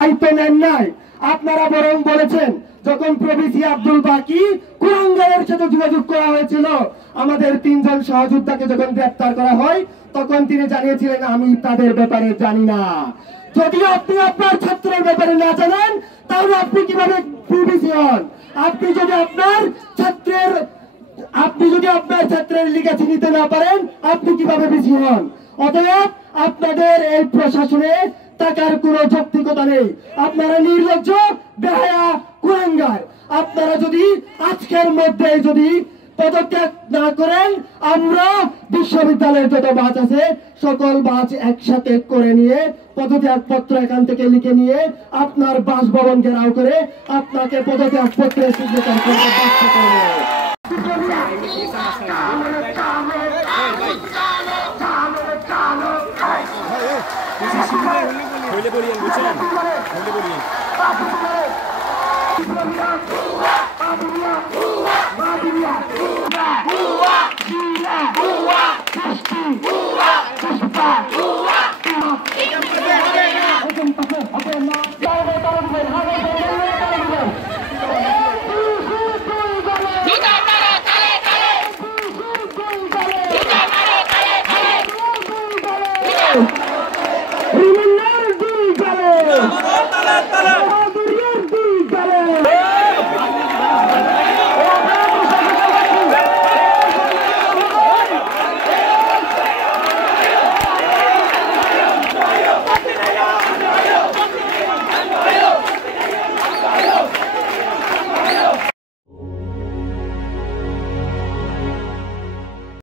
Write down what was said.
দায়িত্ব নেন নাই, আপনারা বরং বলেছেন যখন প্রভিসি আব্দুল বাকি কুরাঙ্গারের সাথে যোগাযোগ করা হয়েছিল, আমাদের 3 জন সহযোদ্ধাকে যখন গ্রেফতার করা হয় তখন তিনি জানিয়েছিলেন আমি তাদের ব্যাপারে জানি না। যদি আপনি আপনার ছাত্রের ব্যাপারে না জানেন তাহলে আপনি কিভাবে প্রভিসি হন? আপনি যদি আপনার ছাত্রের লিগাসি নিতে না পারেন আপনি কিভাবে ভিসি হন? অতএব আপনাদের এই প্রশাসনে টাকার কোনো যৌক্তিকতা নেই। আপনারা নির্লজ্জ, বেহায়া, কুলাঙ্গার। আপনারা যদি আজকের মধ্যে যদি পদত্যাগ না করেন, আমরা বিশ্ববিদ্যালয়ের যত বাস আছে সকল বাস একসাথে করে নিয়ে পদত্যাগ পত্র এখান থেকে লিখে নিয়ে আপনার বাসভবন ঘেরাও করে আপনাকে পদত্যাগ পত্রে সিগনেচার করতে বাধ্য করব।